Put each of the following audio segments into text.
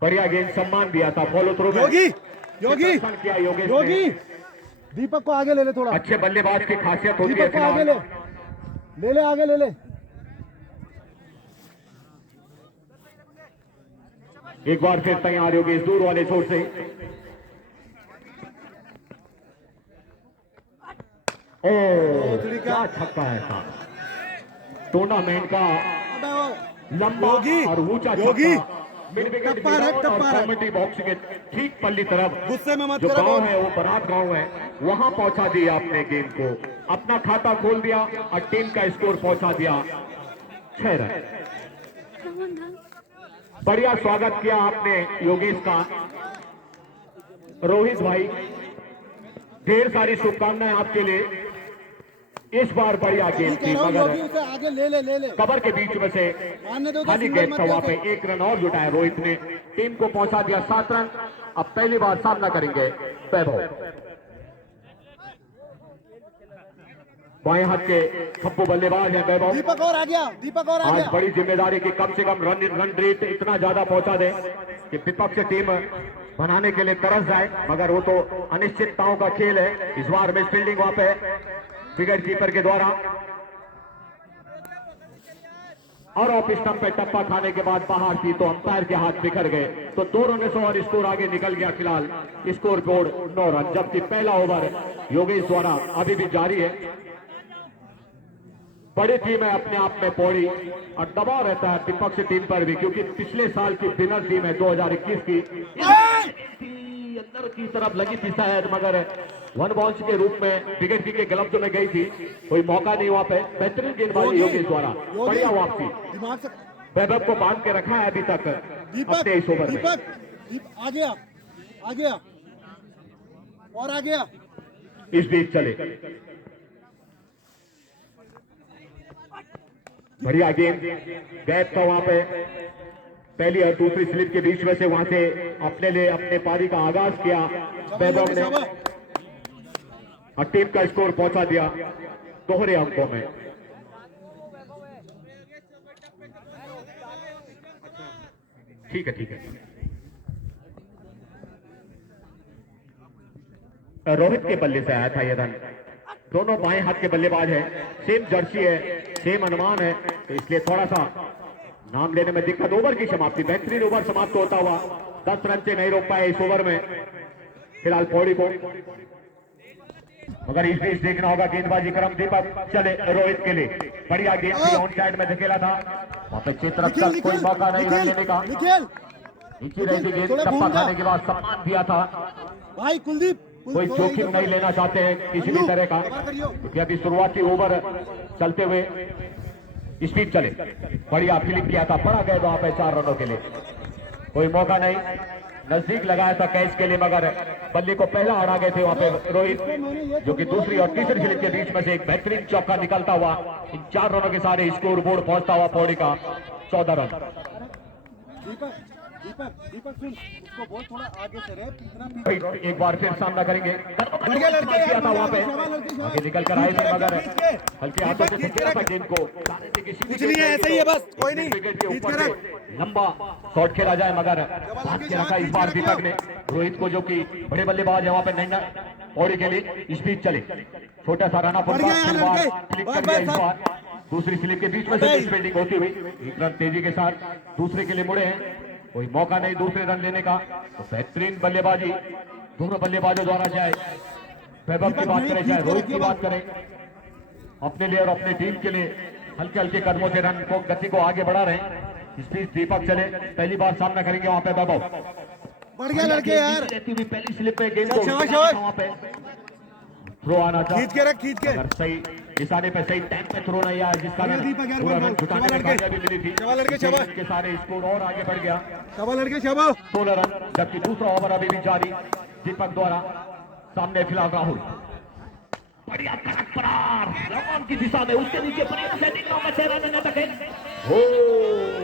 बढ़िया गेंद, सम्मान दिया था, फॉलो थ्रू में योगी योगी किया योगेश योगी ने। दीपक को आगे ले ले थोड़ा, अच्छे बल्लेबाज की खासियत होती है दीपक को आगे ले ले आगे ले ले। एक बार फिर तैयार योगेश दूर वाले छोर से। ओ क्या छक्का है साहब, टूर्नामेंट का लंबा और ऊंचा योगी मिड विकेट कमेटी बॉक्स के ठीक पल्ली तरफ गुस्से में मत जो करो। गांव है वो बरात गांव है, वहां पहुंचा दिया आपने गेंद को, अपना खाता खोल दिया और टीम का स्कोर पहुंचा दिया 6 रन। बढ़िया स्वागत किया आपने योगेश का। रोहित भाई ढेर सारी शुभकामनाएं आपके लिए। इस बार बढ़िया गेंद थी मगर आगे ले ले ले ले कवर के बीच में से खाली गेंद था, वहां पे 1 रन और जुटाया रोहित ने, टीम को पहुंचा दिया 7 रन। अब पहली बार सामना करेंगे वैभव। बाएं हाथ के खप्पू बल्लेबाज है वैभव। दीपक और आ गया, दीपक और आ आज गया। बड़ी जिम्मेदारी की कम से कम रन रेट इतना ज्यादा पहुंचा दे कि विपक्ष टीम बनाने के लिए तरस जाए, मगर वो तो अनिश्चितताओं का खेल है। इस बार मिस फील्डिंग वहां पे विकेट कीपर के द्वारा, और ऑफ स्टंप पे टप्पा खाने के बाद बाहर थी तो अंपायर के हाथ बिखर गए, तो 2 रन से और स्कोर आगे निकल गया। फिलहाल स्कोर बोर्ड 9 रन, जबकि पहला ओवर योगेश द्वारा अभी भी जारी है। बड़ी टीम है अपने आप में पौड़ी, और दबाव रहता है विपक्ष टीम पर भी, क्योंकि पिछले साल की विनर टीम है 2021 की, अंदर की तरफ लगी थी शायद, मगर 1 बाउंस के रूप में विकेट के ग्लव्स में गई थी, कोई मौका नहीं वहां पे। बेहतरीन गेंदबाजी योगेश द्वारा, बढ़िया वापसी, वैभव को बांध के रखा है अभी तक अपने इस ओवर में। आ गया आ गया और आ गया। इस बीच चले बढ़िया गेंद, गैप था वहां पे, पहली और दूसरी स्लिप के बीच में से वहां से अपने लिए अपने पारी का आगाज किया वैभव ने, और टीम का स्कोर पहुंचा दिया दोहरे अंकों में। ठीक है ठीक है। रोहित के बल्ले से आया था यह रन, दोनों बाएं हाथ के बल्लेबाज है, सेम जर्सी है, सेम अनुमान है, तो इसलिए थोड़ा सा नाम लेने में दिक्कत। ओवर की समाप्ति, बेहतरीन ओवर समाप्त होता हुआ 10 रन से नहीं रोक पाए इस ओवर में फिलहाल पौड़ी को, मगर इस बीच देखना होगा गेंदबाजी क्रम। दीपक चले रोहित के लिए, बढ़िया गेंद थी, ऑन साइड में धकेला था, वहां पे चित्रक कोई मौका नहीं रन लेने का, नीचे रही थी गेंद, टप्पा खाने के बाद सम्मान दिया था। भाई कुलदीप कोई जोखिम नहीं लेना चाहते हैं किसी भी तरह का, क्योंकि अभी शुरुआती ओवर चलते हुए स्पीड चले। बढ़िया फ्लिप किया था, पड़ा गए वहां पे 4 रनों के लिए, कोई मौका नहीं, नजदीक लगाया था कैच के लिए, मगर बल्ले को पहला अड़ा गए थे वहां पे रोहित, जो कि दूसरी और तीसरी स्लिप के बीच में से एक बेहतरीन चौका निकलता हुआ इन 4 रनों के सारे स्कोर बोर्ड पहुंचता हुआ पौड़ी का 14 रन। दीपक सुन, उसको बोल थोड़ा आगे से रहे, एक बार फिर सामना करेंगे, किया था वहां पे, आगे निकल कर आए थे, मगर हल्के हाथों से धकेला था गेंद को, कुछ नहीं है, ऐसे ही है बस, कोई नहीं, विकेट के ऊपर से लंबा शॉट खेला जाए, मगर बात के रखा इस बार दीपक ने रोहित को, जो कि बड़े बल्लेबाज है वहां पे नैना पौड़ी के लिए। इस बीच चले, छोटा सा रन इस बार दूसरी स्लिप के बीच में से फील्डिंग होती हुई 1 रन तेजी के साथ दूसरे के लिए मुड़े हैं, कोई मौका नहीं दूसरे रन लेने का, तो बेहतरीन बल्लेबाजी दोनों बल्लेबाजों द्वारा, चाहे वैभव की बात करें चाहे रोहित की बात करें, अपने लिए और अपनी टीम के लिए हल्के हल्के कदमों से रन को गति को आगे बढ़ा रहे हैं। इस बीच दीपक चले, पहली बार सामना करेंगे वहां पे वैभव, बढ़ गया लड़के यार, रहती हुई पहली स्लिप पे गेंद को वहां पे थ्रो आना था, खींच के रख, खींच के, सही निशाने पे सही टाइम पे थ्रो नहीं आया, जिस कारण पूरा रन जुटाने में कामयाबी मिली थी। के सारे स्कोर और आगे बढ़ गया, 16 रन, जबकि दूसरा ओवर अभी भी जारी दीपक द्वारा। सामने फिलहाल राहुल, बढ़िया कड़क फरार रन की दिशा में, उसके नीचे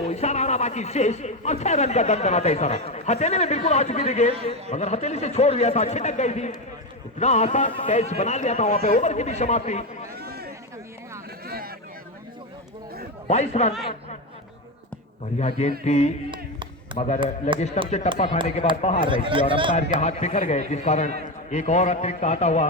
इशारा आना बाकी शेष, और 6 रन का दंड बनाता इशारा, हथेली में बिल्कुल आ चुकी थी गेंद, मगर हथेली से छोड़ दिया था, छिटक गई थी, इतना आसान कैच बना लिया था वहां पे। ओवर की भी समाप्ति 22 रन, बढ़िया गेंद थी, मगर लेग स्टंप से टप्पा खाने के बाद बाहर रही थी और अंपायर के हाथ बिखर गए, जिस कारण एक और अतिरिक्त आता हुआ।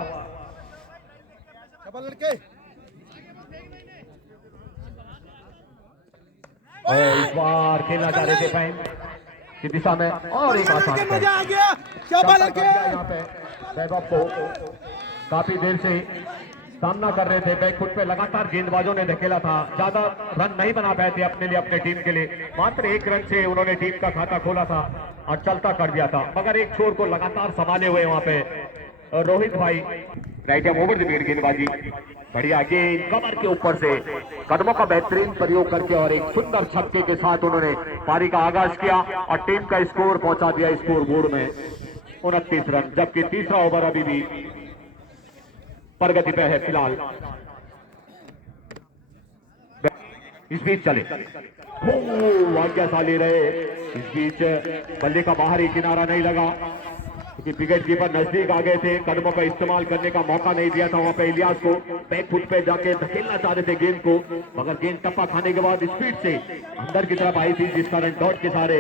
और इस बार खेलना चाह रहे थे पॉइंट की दिशा में और एक आसान मजा आ गया। शाबाश लड़के। यहाँ पे वैभव को काफी देर से सामना कर रहे थे, बैकफुट पे लगातार गेंदबाजों ने धकेला था, ज्यादा रन नहीं बना पाए थे अपने लिए, अपने टीम के लिए। मात्र 1 रन से उन्होंने टीम का खाता खोला था और चलता कर दिया था, मगर एक छोर को लगातार संभाले हुए वहां पे रोहित भाई। Right hand over the wicket गेंदबाजी, बढ़िया गेंद कमर के ऊपर से कदमों का बेहतरीन प्रयोग करके और एक सुंदर छक्के के साथ उन्होंने पारी का आगाज किया और टीम का स्कोर पहुंचा दिया स्कोर बोर्ड में 29 रन, जबकि तीसरा ओवर अभी भी प्रगति पे है फिलहाल। इस बीच चले भाग्यशाली रहे, इस बीच बल्ले का बाहरी किनारा नहीं लगा क्योंकि विकेट कीपर नजदीक आ गए थे, कदमों का इस्तेमाल करने का मौका नहीं दिया था वहां पे इलियास को। बैक फुट पे जाके धकेलना चाह रहे थे गेंद को, मगर गेंद टप्पा खाने के बाद स्पीड से अंदर की तरफ आई थी, जिस कारण डॉट के सारे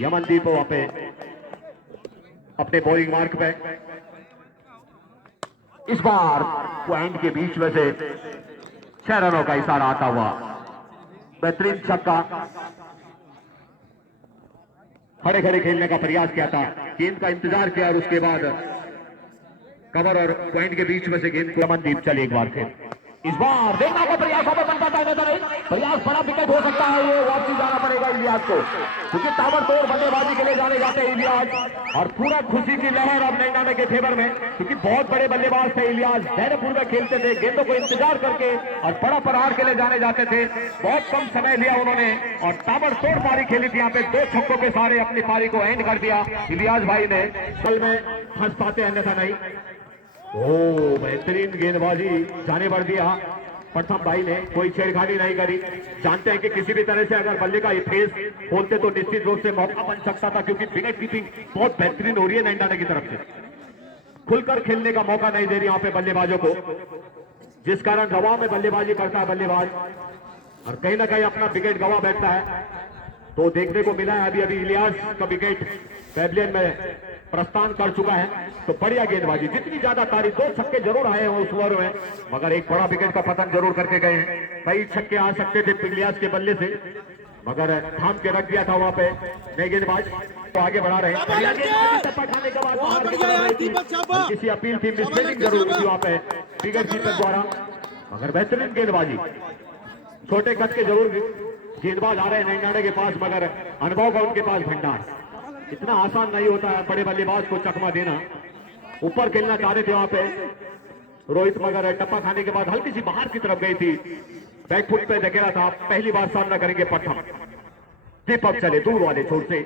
यमनदीप वहां पे अपने बॉलिंग मार्क पे। इस बार पॉइंट के बीच में से 6 रनों का इशारा आता हुआ बेहतरीन छक्का। खड़े खड़े खेलने का प्रयास किया था, गेंद का इंतजार किया और उसके बाद कवर और पॉइंट के बीच में से गेंद को अमनदीप चले एक बार फिर। इस बार देखना का प्रयास बनता था, प्रयास बड़ा विकेट हो सकता है, ये वापसी जाना पड़ेगा इलियास को क्योंकि ताबड़तोड़ बल्लेबाजी के लिए जाने जाते हैं इलियास और पूरा खुशी की लहर अब नैनाने के फेवर में क्योंकि बहुत बड़े बल्लेबाज थे इलियास, धैर्यपूर्वक खेलते थे, गेंदों को इंतजार करके और बड़ा प्रहार के लिए जाने जाते थे। बहुत कम समय लिया उन्होंने और ताबड़तोड़ पारी खेली थी, यहाँ पे 2 छक्कों के सारे अपनी पारी को एंड कर दिया इलियास भाई ने। कल में फंस पाते अन्यथा नहीं। ओ बेहतरीन गेंदबाजी जाने बढ़ दिया प्रथम भाई ने, कोई छेड़खानी नहीं करी। जानते हैं कि किसी भी तरह से अगर बल्ले का ये फेस खोलते तो निश्चित रूप से मौका बन सकता था क्योंकि विकेट कीपिंग बहुत बेहतरीन हो रही है नैनाने की तरफ से, खुलकर खेलने का मौका नहीं दे रही यहाँ पे बल्लेबाजों को, जिस कारण दबाव में बल्लेबाजी करता है बल्लेबाज और कहीं ना कहीं अपना विकेट गवा बैठता है। तो देखने को मिला है अभी अभी इलियास का विकेट पैविलियन में प्रस्थान कर चुका है, तो बढ़िया गेंदबाजी, जितनी ज्यादा तारीफ, 2 छक्के जरूर आए हैं उस ओवर में मगर एक बड़ा विकेट का पतन जरूर करके गए हैं। कई छक्के आ सकते थे इलियास के बल्ले से मगर थाम के रख दिया था वहां पे नए गेंदबाज, तो आगे बढ़ा रहे हैं। खाने के बाद किसी अपील थी, मिसफील्डिंग जरूर हुई वहां पे विकेट कीपर द्वारा, मगर बेहतरीन गेंदबाजी, छोटे कद के जरूर गेंदबाज आ रहे हैं नैनाने के पास मगर अनुभव का उनके पास भंडार। इतना आसान नहीं होता है बड़े बल्लेबाज को चकमा देना। ऊपर खेलना चाह रहे थे वहां पे रोहित मगर टप्पा खाने के बाद हल्की सी बाहर की तरफ गई थी, बैकफुट पे धकेला था। पहली बार सामना करेंगे प्रथम, दीपक चले दूर वाले छोर से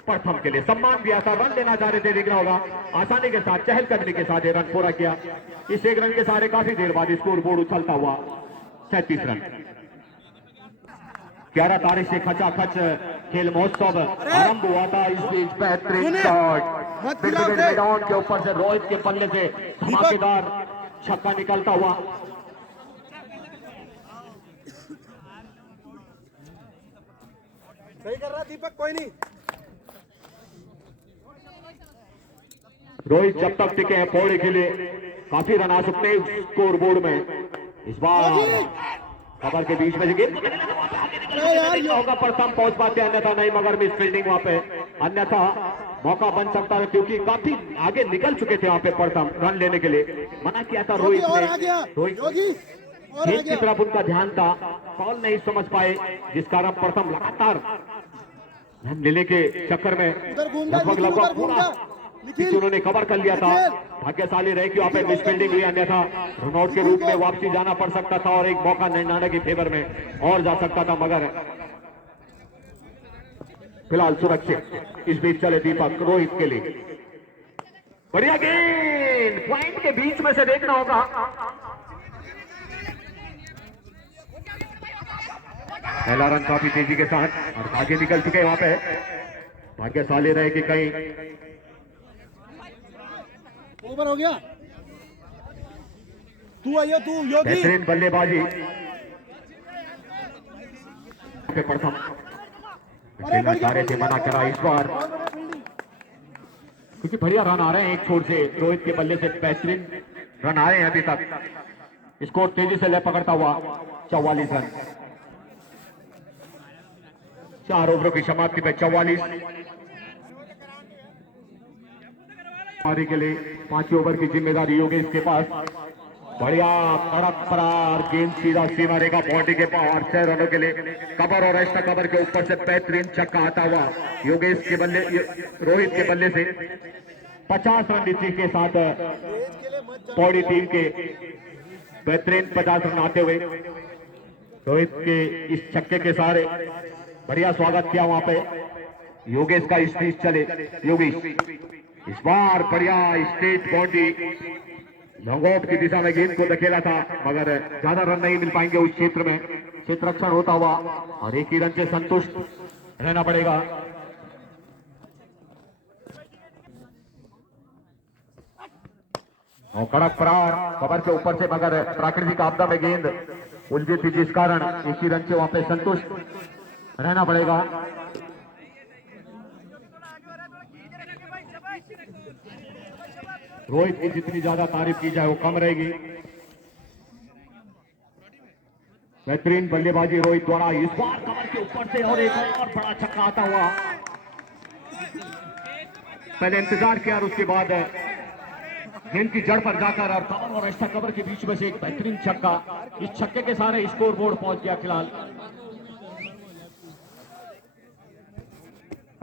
प्रथम के लिए सम्मान दिया था, रन लेना चाह रहे थे, देखना होगा आसानी के साथ चहलकदमी के साथ रन पूरा किया। इस 1 रन के सारे काफी देर बाद स्कोर बोर्ड उछलता हुआ 37 रन। 11 तारीख से खचाखच खेल महोत्सव आरंभ हुआ था, इस बीच बेहतरीन शॉट मैदान के ऊपर से रोहित के पल्ले से धमाकेदार छक्का निकलता हुआ। सही कर रहा दीपक, कोई नहीं। रोहित जब तक टिके हैं पौड़े के लिए काफी रन आ सकते हैं स्कोर बोर्ड में। इस बार कवर के बीच में होगा प्रथम पहुंच पाते, अन्यथा नहीं, मगर मिस फील्डिंग वहां पे, अन्यथा मौका बन सकता है क्योंकि काफी आगे निकल चुके थे वहां पे प्रथम रन लेने के लिए। मना किया था रोहित ने, रोहित खेल की तरफ उनका ध्यान था, कॉल नहीं समझ पाए जिस कारण प्रथम लगातार रन लेने के चक्कर में लगभग पूरा उन्होंने कवर कर लिया था। भाग्यशाली रहे कि वहां पे मिस फील्डिंग हुई, अन्यथा रन आउट के रूप में वापसी जाना पड़ सकता था और एक मौका नैनाने के फेवर में और जा सकता था, मगर फिलहाल सुरक्षित। इस बीच चले दीपक रोहित के लिए, बढ़िया गेंद पॉइंट के बीच में से देखना होगा। पहला रन काफी तेजी के साथ और आगे निकल चुके वहां पे, भाग्यशाली रहे कि कहीं ओवर हो गया। तू आइयो, तू योगी। बेहतरीन बल्लेबाजी प्रथम खेलना चाह रहे थे, मना करा इस बार, क्योंकि बढ़िया रन आ रहे हैं एक छोर से। रोहित के बल्ले से बेहतरीन रन आ रहे हैं अभी तक। स्कोर तेजी से ले पकड़ता हुआ 44 रन। 4 ओवरों की समाप्ति पे 44 पारी के लिए 5 ओवर की जिम्मेदारी योगेश के पास। बढ़िया कड़क फरार गेंद सीधा सीमा रेखा बाउंड्री के पार 6 रनों के लिए। कवर और एक्स्ट्रा कवर के ऊपर से बेहतरीन छक्का आता हुआ योगेश के बल्ले, रोहित के बल्ले से 50 रन नीचे के साथ पौड़ी टीम के बेहतरीन 50 रन आते हुए रोहित के इस छक्के के सहारे बढ़िया स्वागत किया वहां पे योगेश का। इस बीच चले योगेश, इस बार बढ़िया स्ट्रेट बाउंड्री लॉन्ग ऑफ की दिशा में गेंद को धकेला था, मगर ज्यादा रन नहीं मिल पाएंगे उस क्षेत्र में। क्षेत्र रक्षण होता हुआ और एक ही रन से संतुष्ट रहना पड़ेगा। और कड़क फरार कवर के ऊपर से, मगर प्राकृतिक आपदा में गेंद उलझी थी, जिस कारण एक ही रन से वहां पे संतुष्ट रहना पड़ेगा। रोहित की जितनी ज्यादा तारीफ की जाए वो कम रहेगी। बेहतरीन बल्लेबाजी रोहित द्वारा इस बार कवर के ऊपर से, और एक और बड़ा छक्का आता हुआ। पहले इंतजार किया और उसके बाद गेंद की जड़ पर जाकर और कवर और एक्स्ट्रा कवर के बीच में से एक बेहतरीन छक्का। इस छक्के के सारे स्कोर बोर्ड पहुंच गया फिलहाल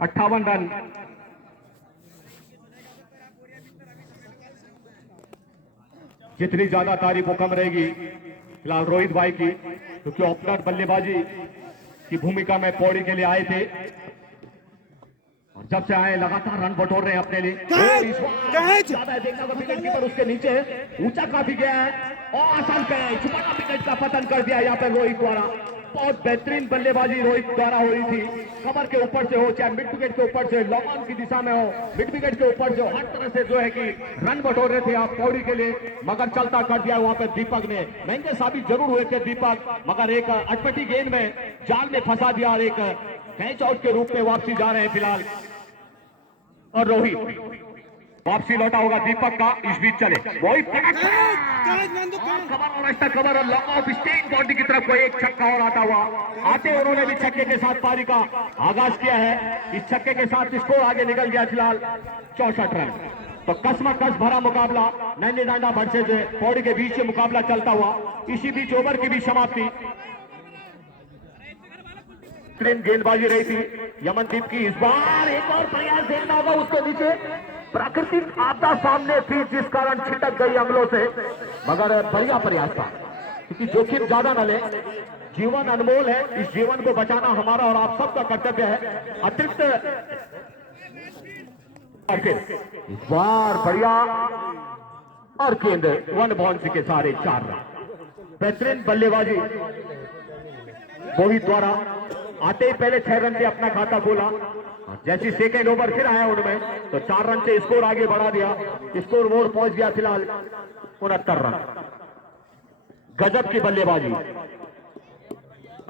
58 रन। जितनी ज्यादा तारीफ वो कम रहेगी फिलहाल रोहित भाई की, क्योंकि ओपनर बल्लेबाजी की भूमिका में पौड़ी के लिए आए थे और जब से आए लगातार रन बटोर रहे हैं अपने लिए। ज्यादा देखना तो विकेट कीपर उसके नीचे ऊंचा काफी गया है और आसान कैच, बड़ा विकेट का पतन कर दिया यहाँ पर रोहित द्वारा। बहुत बेहतरीन बल्लेबाजी रोहित द्वारा हो रही थी, कवर के ऊपर से हो चाहे मिड विकेट के ऊपर से, लॉन्ग ऑन की दिशा में हो, मिड विकेट के ऊपर से हो, हर तरह से जो है कि रन बटोर रहे थे आप पौड़ी के लिए, मगर चलता कर दिया वहां पर दीपक ने। महंगे साबित जरूर हुए थे दीपक, मगर एक अटपटी गेंद में जाल में फंसा दिया और एक कैच आउट के रूप में वापसी जा रहे हैं फिलहाल। और रोहित वापसी लौटा होगा दीपक का। इस बीच चले वही कवर और लॉन्ग ऑफ स्टेट बाउंड्री की तरफ को एक छक्का और आता हुआ। आते उन्होंने भी छक्के के साथ पारी का आगाज किया है। इस छक्के के साथ स्कोर आगे निकल गया फिलहाल 64 रन। तो कसमकस भरा मुकाबला नैनी डांडा वर्सेज पौड़ी के बीच मुकाबला चलता हुआ। इसी बीच ओवर की भी समाप्ति। गेंदबाजी रही थी यमनदीप की। इस बार एक और प्रयास देखना होगा उसके नीचे, प्राकृतिक आपदा सामने थी जिस कारण छिटक गई अंगलों से, मगर बढ़िया प्रयास था, क्योंकि जोखिम ज्यादा न ले। जीवन अनमोल है, इस जीवन को बचाना हमारा और आप सबका कर्तव्य है। अतिरिक्त इस बार बढ़िया और गेंद वन बाउंड्री के सारे 4 रन। बेहतरीन बल्लेबाजी मोहित द्वारा। आते ही पहले 6 रन से अपना खाता खोला, जैसी सेकेंड ओवर फिर आया उनमें तो 4 रन से स्कोर आगे बढ़ा दिया। स्कोर बोर्ड पहुंच गया फिलहाल 69 रन। गजब की बल्लेबाजी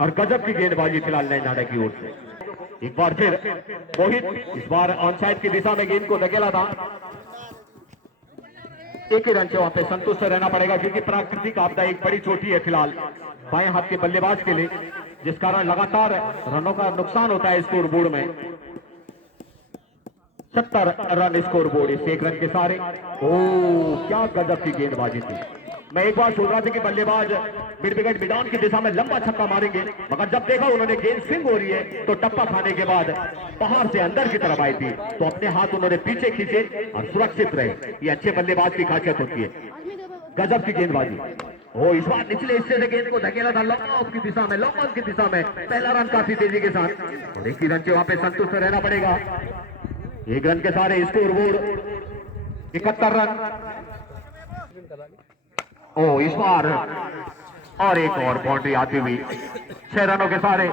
और गजब की गेंदबाजी फिलहाल नैनाडा की ओर से। एक बार फिर मोहित, इस बार ऑन साइड की दिशा में गेंद को धकेला था। एक ही रन से वहां पे संतुष्ट रहना पड़ेगा, क्योंकि प्राकृतिक आपदा एक बड़ी चोटी है फिलहाल बाएं हाथ के बल्लेबाज के लिए, जिस कारण लगातार रनों का नुकसान होता है स्कोर बोर्ड में। 70 रन स्कोर बोर्ड इस 1 रन के सारे। ओह क्या गजब की गेंदबाजी थी। मैं एक बार सोच रहा था कि बल्लेबाज मिड विकेट मिडाउन की दिशा में लंबा छक्का मारेंगे, मगर जब देखा उन्होंने गेंद स्विंग हो रही है तो टप्पा खाने के बाद बाहर से अंदर की तरफ आई थी, तो अपने हाथ उन्होंने पीछे खींचे और सुरक्षित रहे। ये अच्छे बल्लेबाज की खासियत होती है। गजब की गेंदबाजी। ओ इस बार निचले हिस्से से गेंद को धकेला था लॉन्ग ऑफ की दिशा में, लॉन्ग ऑन की दिशा में। पहला रन काफी तेजी के साथ और एक ही रन से वहां पे संतुष्ट रहना पड़ेगा। 1 रन के सारे स्कोर बोर्ड 71 रन। ओ इस बार और एक और बाउंड्री आती हुई 6 रनों के सारे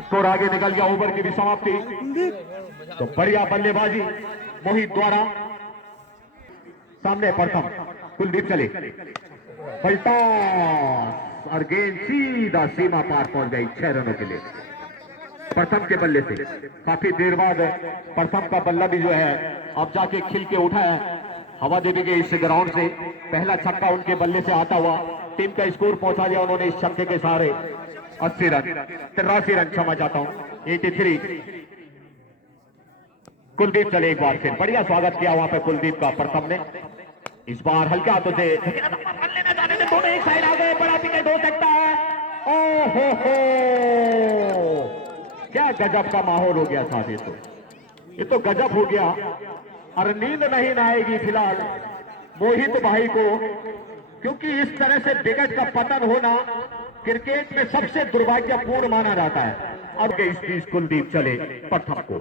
स्कोर आगे निकल गया। ओवर की भी समाप्ति। तो बढ़िया बल्लेबाजी मोहित द्वारा। सामने प्रथम कुलदीप चले, पलटा और गेंद सीधा सीमा पार पहुंच गई 6 रनों के लिए। प्रथम के बल्ले से काफी देर बाद प्रथम का बल्ला भी जो है अब जाके खिल के उठा है हवा देवी के इस ग्राउंड से। पहला छक्का उनके बल्ले से आता हुआ टीम का स्कोर पहुंचा दिया उन्होंने इस छक्के के सहारे 80 रन 83 रन क्षमा चाहता हूं 83। कुलदीप चले एक बार फिर बढ़िया स्वागत किया वहां पे कुलदीप का प्रथम ने। इस बार हल्के हाथों से दोनों एक साइड आ गए बड़ा विकेट हो सकता है। ओहो हो क्या गजब का माहौल हो गया साथ ये तो गजब हो गया। और नींद नहीं आएगी फिलहाल मोहित भाई को क्योंकि इस तरह से विकेट का पतन होना क्रिकेट में सबसे दुर्भाग्यपूर्ण माना जाता है। अब के इस बीच कुलदीप चले प्रथम को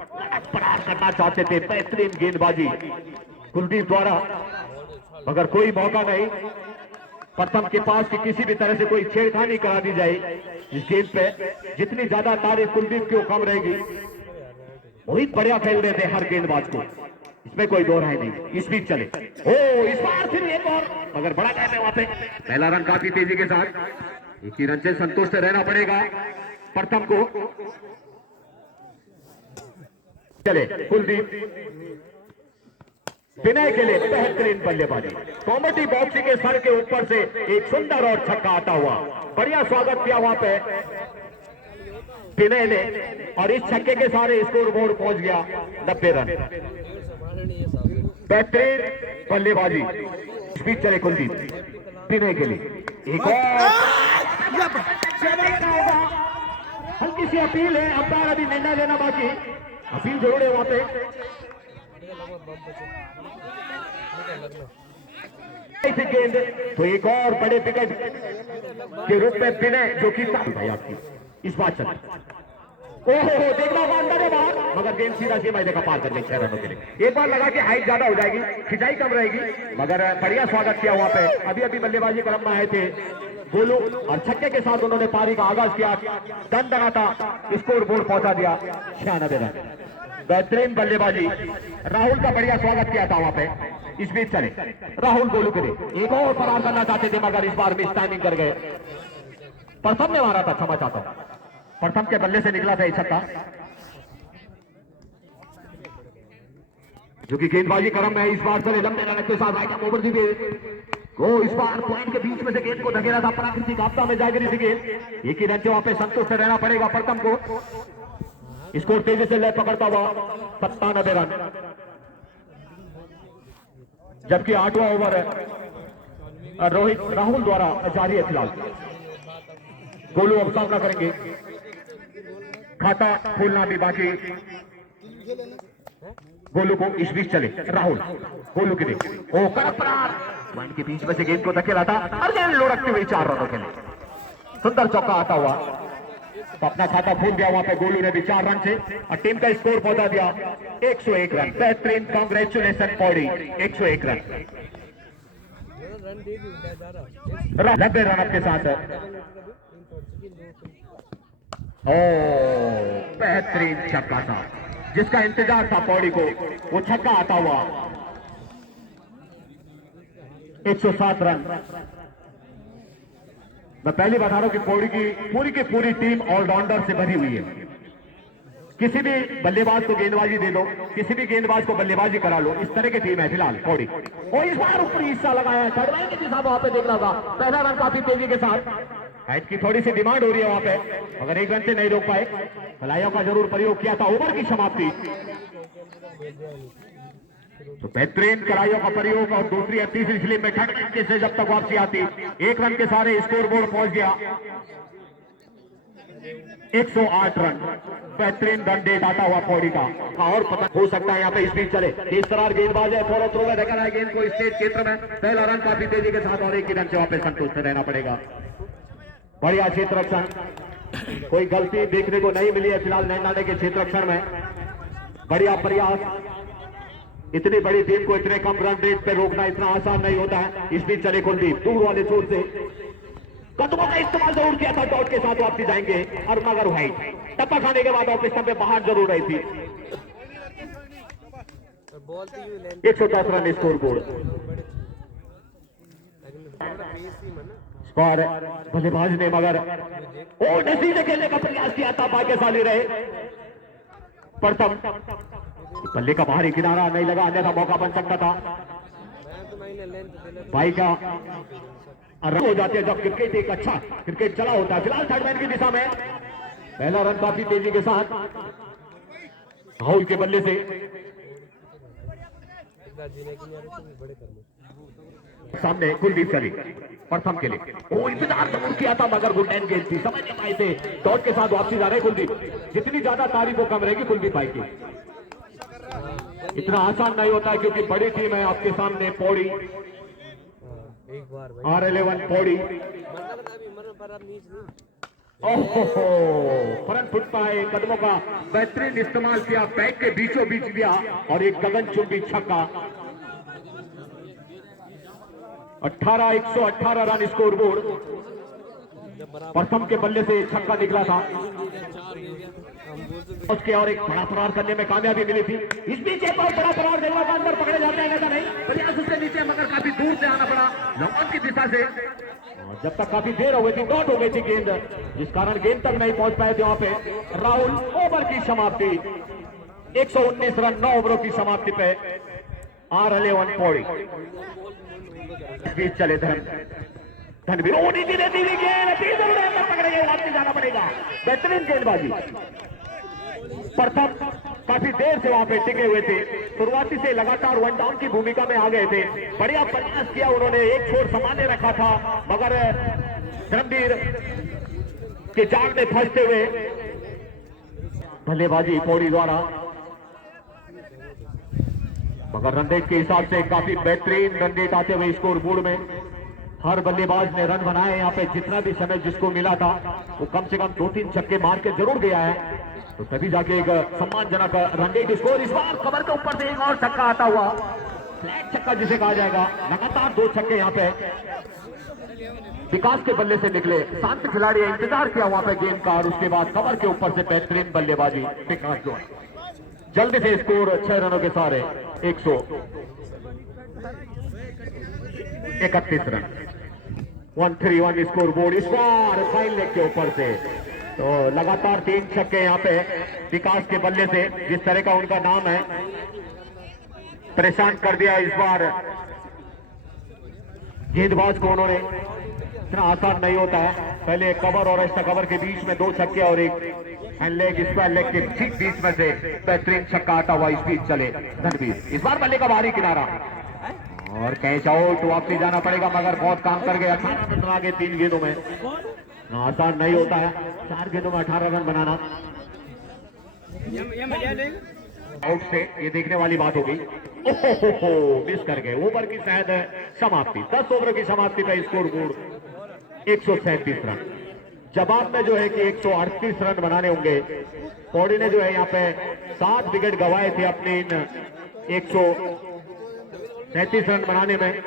फरार करना चाहते थे बेहतरीन गेंदबाजी कुलदीप द्वारा मगर कोई मौका नहीं प्रथम के पास कि किसी भी तरह से कोई छेड़खानी करा दी जाए इस गेंद पे। जितनी ज्यादा तारीफ कुलदीप की कम रहेगी। मोहित बढ़िया खेल रहे थे हर गेंदबाज को इसमें कोई दो राय नहीं। इस बीच चले ओ इस बार फिर एक और मगर बड़ा टाइम है वहां पे। पहला रन काफी तेजी के साथ एक ही रन से संतुष्ट रहना पड़ेगा प्रथम को। चले कुलदीप विनय के लिए बेहतरीन बल्लेबाजी कॉमेडी बॉक्सिंग के सर के ऊपर से एक सुंदर और छक्का आता हुआ बढ़िया स्वागत किया वहां पे विनय ने और इस छक्के के सारे स्कोर बोर्ड पहुंच गया 90 रन। बेहतरीन बल्लेबाजी इस बीच चले कुलदीप विनय के लिए एक और हल्की सी अपील है अंपायर अभी निर्णय लेना बाकी अपील जरूर है वहां पे। गेंद तो एक और बड़े विकेट के रूप में विनय जो कि आपकी इस बात चल ओहो देखना अंदर है बाहर मगर गेंद सीधा सीमा का पार करने 6 रनों के लिए। एक बार लगा कि हाइट ज्यादा हो जाएगी खिंचाई कम रहेगी मगर बढ़िया स्वागत किया वहां पे। अभी अभी बल्लेबाजी क्रम में आए थे गोलू और छक्के के साथ उन्होंने पारी का आगाज किया दन दनाता स्कोर बोर्ड पहुंचा दिया 96 रन। बेहतरीन बल्लेबाजी राहुल का बढ़िया स्वागत किया था वहां पे। इस बीच चले राहुल गोलू के लिए एक और फरार करना चाहते थे मगर इस बार मिस टाइमिंग कर गए। प्रथम ने मारा था क्षमा चाहता हूं प्रथम के बल्ले से निकला था ये छक्का जो कि गेंदबाजी क्रम में इस बार चले लंबे रन के साथ आइटम ओवर दी गई वो इस बार पॉइंट के बीच में से गेंद को धकेला था प्राकृतिक आपदा में जागरी थी गेंद। एक ही रन से वहां पे संतुष्ट रहना पड़ेगा प्रथम को। स्कोर तेजी से ले पकड़ता हुआ 97 रन जबकि 8वां ओवर रोहित राहुल द्वारा जारी है फिलहाल। गोलू अब सामना करेंगे खाता खोलना भी बाकी गोलू को। इस बीच चले राहुल गोलू के लिए ओ करपरार पॉइंट के बीच में से गेंद को धकेला था और गेंद लुढ़कती हुई 4 रनों के लिए सुंदर चौका आता हुआ तो अपना खाता खोल दिया वहां पे गोलू ने भी 4 रन से और टीम का स्कोर पहुंचा दिया 101 रन। बेहतरीन कांग्रेचुलेशन पौड़ी 101 रन 90 रन के साथ। ओ बेहतरीन छक्का था जिसका इंतजार था पौड़ी को वो छक्का आता हुआ 107 रन। मैं पहली बता रहा हूं कि पौड़ी की पूरी टीम ऑलराउंडर से भरी हुई है। किसी भी बल्लेबाज को गेंदबाजी दे दो किसी भी गेंदबाज को बल्लेबाजी करा लो इस तरह की टीम है फिलहाल पौड़ी। और इस बार ऊपरी हिस्सा लगाया है चढ़वाई के साथ वहां पे देख रहा था पहला रन काफी तेजी के साथ। हाइट की थोड़ी सी डिमांड हो रही है वहां पे मगर 1 रन से नहीं रोक पाए। फलाइयों का जरूर प्रयोग किया था ओवर की समाप्ति तो बेहतरीन कलाइयों का प्रयोग और दूसरी और तीसरी स्लिप में ठंड से जब तक वापसी आती 1 रन के सारे स्कोर बोर्ड पहुंच गया 108 रन। बेहतरीन रन डेट आता हुआ पौड़ी का और पता हो सकता है यहाँ पे। इस बीच चले इस तरह गेंदबाज है फॉलो थ्रो में देखा है गेंद को स्टेट क्षेत्र में पहला रन काफी तेजी के साथ और 1 ही रन से वापस संतुष्ट रहना पड़ेगा। बढ़िया क्षेत्र रक्षण कोई गलती देखने को नहीं मिली है फिलहाल नैनाने के क्षेत्र रक्षण में। बढ़िया प्रयास इतनी बड़ी टीम को इतने कम रन रेट पे रोकना इतना आसान नहीं होता है। इस बीच चले कुलदीप दूर वाले छोर से कदमों का इस्तेमाल जरूर किया था डॉट के साथ वापसी जाएंगे और मगर व्हाइट टप्पा खाने के बाद ऑफिस पे बाहर जरूर रही थी। 110 रन स्कोर बोर्ड स्कोर बल्लेबाज ने मगर ओ नसीब खेलने का प्रयास किया था, भाग्यशाली रहे प्रथम। बल्ले का बाहरी किनारा नहीं लगा, अन्यथा मौका बन सकता था भाई का रन हो जाते हैं जब क्रिकेट एक अच्छा क्रिकेट चला होता है। फिलहाल थर्ड मैन की दिशा में पहला रन काफी तेजी के साथ राहुल के बल्ले से सामने कुलदीप चली प्रथम के लिए। वो इंतजार जरूर किया था मगर गुडलैंड गेंद थी, समझ नहीं पाए थे। डॉट के साथ वापसी जा रहे कुलदीप। जितनी ज्यादा तारीफ वो कम रहेगी कुलदीप भाई की। इतना आसान नहीं होता है क्योंकि बड़ी टीम है आपके सामने। पौड़ी R11 पौड़ी। ओहो फ्रंट फुट पाए, कदमों का बेहतरीन इस्तेमाल किया, बैक के बीचों बीच दिया और एक गगनचुंबी छक्का। 118 रन स्कोर बोर्ड। प्रथम के बल्ले से छक्का निकला था उसके और एक बड़ा फरार करने में कामयाबी मिली थी। इस बीच एक और बड़ा फरार देखा था, अंदर पकड़े जाते हैं, ऐसा नहीं प्रयास उसके नीचे मगर काफी दूर से आना पड़ा लॉन की दिशा से। जब तक काफी देर हो गई थी, डॉट हो गई थी गेंद, जिस कारण गेंद तक नहीं पहुंच पाए थे वहां पे। राहुल ओवर की समाप्ति 119 रन 9 ओवरों की समाप्ति पे R11 पौड़ी। बीच चले धनवीर नीचे देती हुई गेंद पकड़े गए, वापसी जाना पड़ेगा। बेहतरीन गेंदबाजी। प्रथम काफी देर से वहां पे टिके हुए थे, शुरुआती से लगातार वन डाउन की भूमिका में आ गए थे। बढ़िया प्रयास किया उन्होंने, एक छोर सामान्य रखा था मगर धनवीर के जाल में फंसते हुए बल्लेबाजी पौड़ी द्वारा। मगर रन रेट के हिसाब से काफी बेहतरीन रन रेट आते हुए स्कोर बोर्ड में। हर बल्लेबाज ने रन बनाए यहाँ पे, जितना भी समय जिसको मिला था वो कम से कम 2-3 छक्के मार के जरूर गया है, तो तभी जाके एक सम्मानजनक रन रेट स्कोर। इस बार कवर के ऊपर से एक और छक्का आता हुआ, फ्लैट छक्का जिसे कहा जाएगा। लगातार 2 छक्के यहाँ पे विकास के बल्ले से निकले। शांत खिलाड़ी इंतजार किया वहां पे गेंद का और उसके बाद कवर के ऊपर से बेहतरीन बल्लेबाजी विकास जो जल्दी से स्कोर 6 रनों के सारे 131 रन 131 स्कोर बोर्ड। इस बार फाइन लेग के ऊपर से तो लगातार 3 छक्के यहाँ पे विकास के बल्ले से, जिस तरह का उनका नाम है, परेशान कर दिया इस बार गेंदबाज को उन्होंने। इतना आसान नहीं होता है, पहले कवर और एक्स्ट्रा कवर के बीच में 2 छक्के और एक हैंड लेग स्क्वायर लेग के ठीक बीच में से बेहतरीन छक्का आता हुआ इस बीच चले धनवीर। इस बार बल्ले का बाहरी किनारा और कैच आउट, वापसी जाना पड़ेगा मगर बहुत काम कर गए। 18 रन आ गए 3 गेंदों में, आसान नहीं होता है 4 गेंदों में 18 रन बनाना। आउट से ये देखने वाली बात हो गई। ओहो मिस कर गए, ओवर की शायद समाप्ति। 10 ओवर की समाप्ति का स्कोर बोर्ड 137 रन। जवाब में जो है कि 138 रन बनाने होंगे। पौड़ी ने जो है यहाँ पे 7 विकेट गंवाए थे अपने इन 137 रन बनाने में।